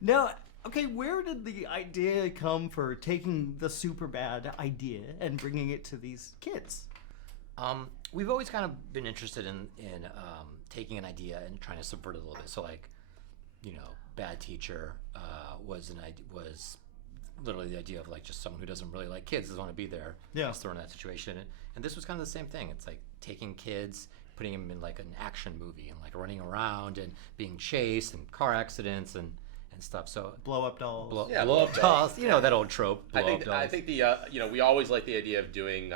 Now, okay, where did the idea come for taking the Superbad idea and bringing it to these kids? We've always kind of been interested in taking an idea and trying to subvert it a little bit. So, like, Bad Teacher was literally the idea of like just someone who doesn't really like kids doesn't want to be there. Yeah. Is thrown in that situation, and this was kind of the same thing. It's like taking kids, putting them in like an action movie and like running around and being chased and car accidents and stuff. So blow up dolls. Blow up dolls. That old trope. I think the we always like the idea of doing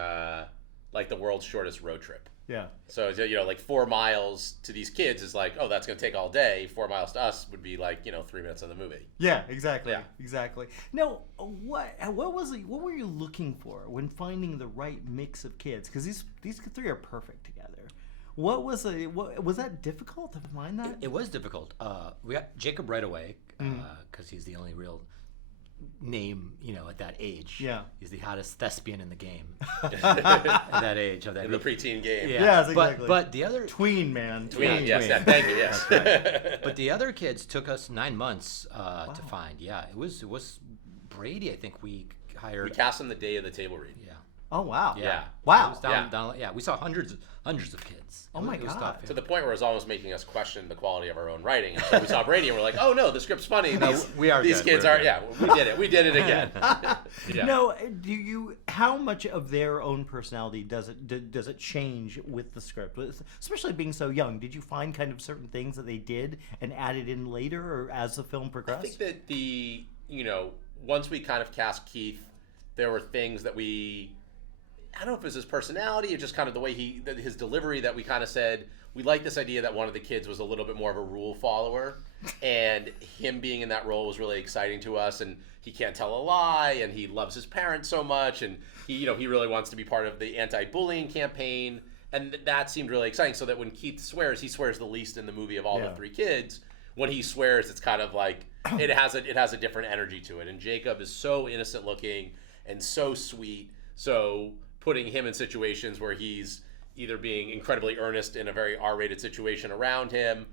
like the world's shortest road trip. Yeah. So like 4 miles to these kids is like, oh, that's going to take all day. 4 miles to us would be like 3 minutes of the movie. Yeah, exactly. Yeah. Exactly. Now, what were you looking for when finding the right mix of kids? Because these 3 are perfect together. Was that difficult to find that? It was difficult. We got Jacob right away because he's the only real name, at that age. Yeah. He's the hottest thespian in the game at that age. In the preteen game. Yeah. Yes, exactly. But the other... Tween, man. Tween. Yes, yeah, thank you, yes. Right. But the other kids took us 9 months to find. Yeah, it was Brady, I think we hired... We cast him the day of the table read. Yeah. Oh, wow. Yeah. Wow. It was down, we saw hundreds of kids. Oh, my God. Tough, yeah. To the point where it was almost making us question the quality of our own writing. And so we saw Brady and we're like, oh, no, the script's funny. These kids are, we did it. We did it again. Yeah. No, how much of their own personality does it change with the script? Especially being so young. Did you find kind of certain things that they did and added in later or as the film progressed? I think that once we kind of cast Keith, there were things that I don't know if it was his personality or just kind of the way his delivery that we kind of said, we like this idea that one of the kids was a little bit more of a rule follower, and him being in that role was really exciting to us, and he can't tell a lie, and he loves his parents so much, and he really wants to be part of the anti-bullying campaign, and that seemed really exciting, so that when Keith swears, he swears the least in the movie of all the 3 kids. When he swears, it's kind of like, it has a different energy to it, and Jacob is so innocent looking and so sweet, so putting him in situations where he's either being incredibly earnest in a very R-rated situation around him,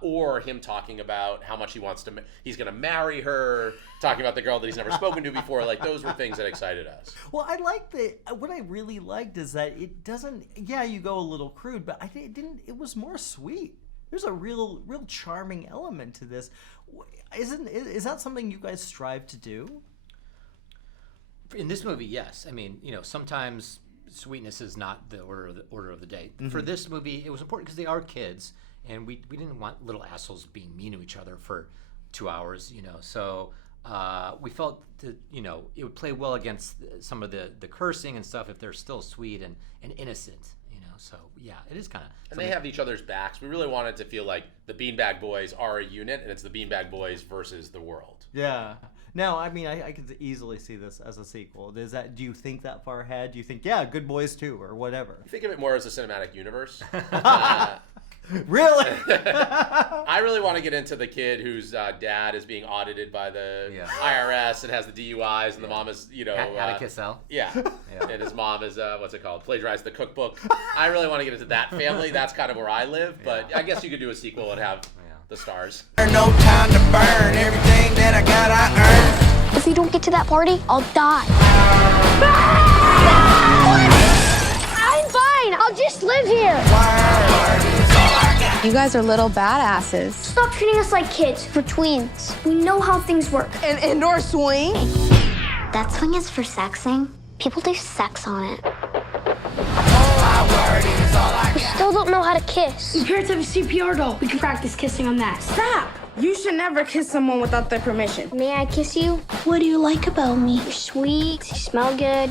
or him talking about how much he's going to marry her, talking about the girl that he's never spoken to before. Like, those were things that excited us. Well, what I really liked is that it doesn't, you go a little crude, but I think it was more sweet. There's a real charming element to this. Is that something you guys strive to do? In this movie, yes. I mean, sometimes sweetness is not the order of the day. Mm-hmm. For this movie, it was important because they are kids, and we didn't want little assholes being mean to each other for 2 hours, So we felt that, it would play well against some of the cursing and stuff if they're still sweet and innocent, So, yeah, it is kind of... And they have each other's backs. We really wanted to feel like the Beanbag Boys are a unit, and it's the Beanbag Boys versus the world. Yeah. Now, I mean, I could easily see this as a sequel. Do you think that far ahead? Do you think, Good Boys 2 or whatever? Think of it more as a cinematic universe. Really? I really want to get into the kid whose dad is being audited by the IRS and has the DUIs, and the mom is, How to Kiss Elle. Yeah. And his mom is, plagiarized the cookbook. I really want to get into that family. That's kind of where I live, but I guess you could do a sequel and have the stars. No time to burn. Everything that I got, I earned. If we don't get to that party, I'll die. I'm fine. I'll just live here. You guys are little badasses. Stop treating us like kids. We're tweens. We know how things work. An indoor swing? That swing is for sexing. People do sex on it. We still don't know how to kiss. Your parents have a CPR doll. We can practice kissing on that. Stop! You should never kiss someone without their permission. May I kiss you? What do you like about me? You're sweet. You smell good.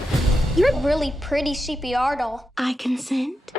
You're a really pretty CPR doll. I consent.